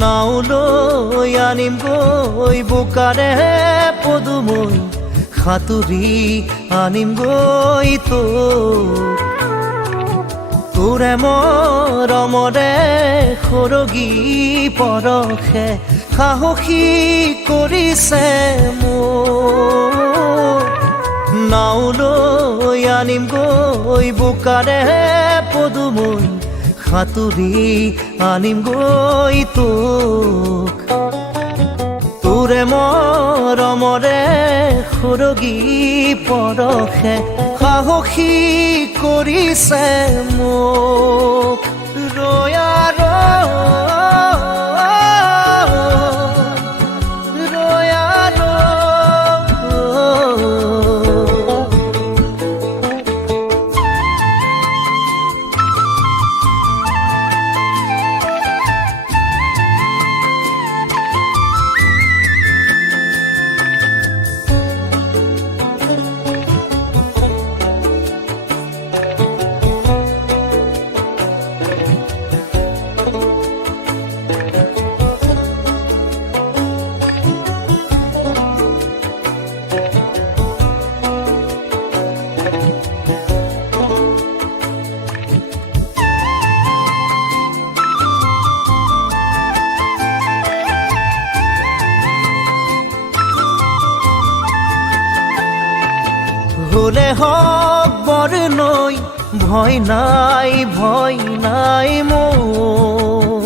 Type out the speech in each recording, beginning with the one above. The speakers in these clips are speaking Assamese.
নাও লৈ আনিম গৈ বোকাৰে পদুমৈ সাঁতুৰি আনিম গৈ তোৰে মৰমৰে সৰগী পৰশে সাহসী কৰিছে মোক নাও লৈ আনিম গৈ বোকাৰে পদুমৈ সাঁতুৰি আনিম গৈ তোৰে মৰমৰে সৰগী পৰশে সাহসী কৰিছে মোক ৰয়া হলে হক বৰ নৈ ভয় নাই মোৰ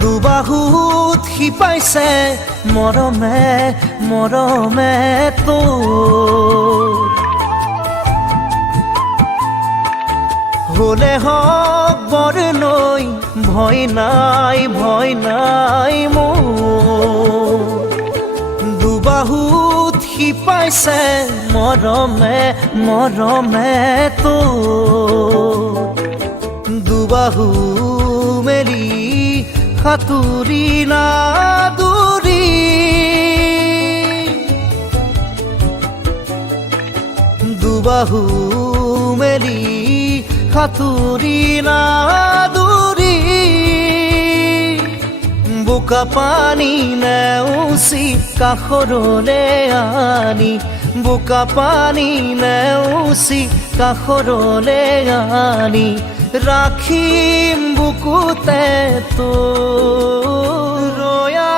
দুবাহুত শিপাইছে মৰমে তোৰ হলে হক বৰ নৈ ভয় নাই মোৰ দুবাহুত শিপাইছে মৰমে তোৰ দুবাহু মেলি সাঁতুৰি নাদুৰি দুবাহু মেলি সাঁতুৰি নাদুৰি বোকা পানী নেওচি কাষৰলে আনি বোকা পানী নেওচি কাষৰলে আনি ৰাখিম বুকুতে তোৰ ৰয়া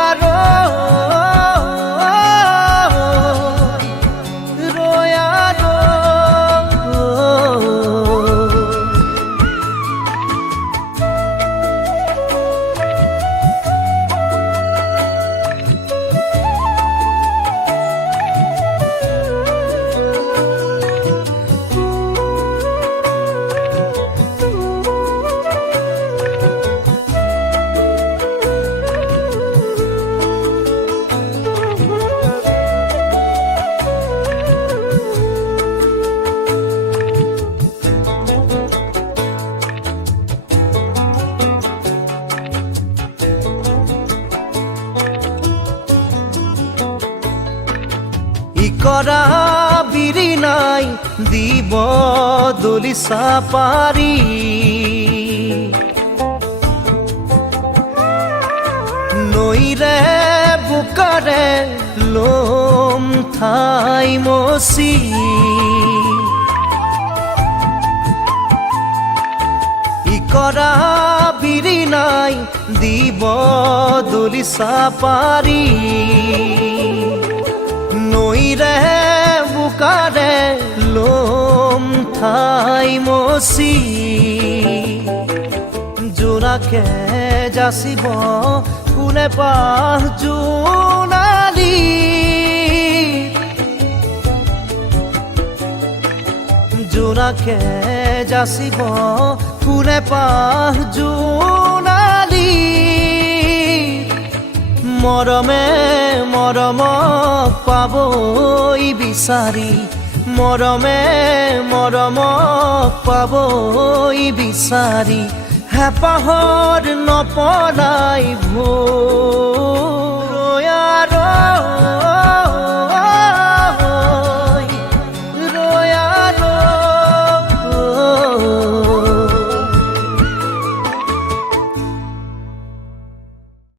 কৰা বিৰি নাই দিব দলিচা পাৰি নৈৰে বোকাৰে লম ঠাই মচি কৰা বিৰি নাই দিব দলিচা পাৰি নৈৰে বোকাৰে লম মৰম ঠাই মচি জোনাকে যাচিব ফুলে পাহ জোনালী জোনাকে যাচিব ফুলে পাহ জোনালী মৰমে মৰমক পাবই বিচাৰি মৰমে মৰমক পাবই বিচাৰি হেঁপাহত নপলাই ভোৰ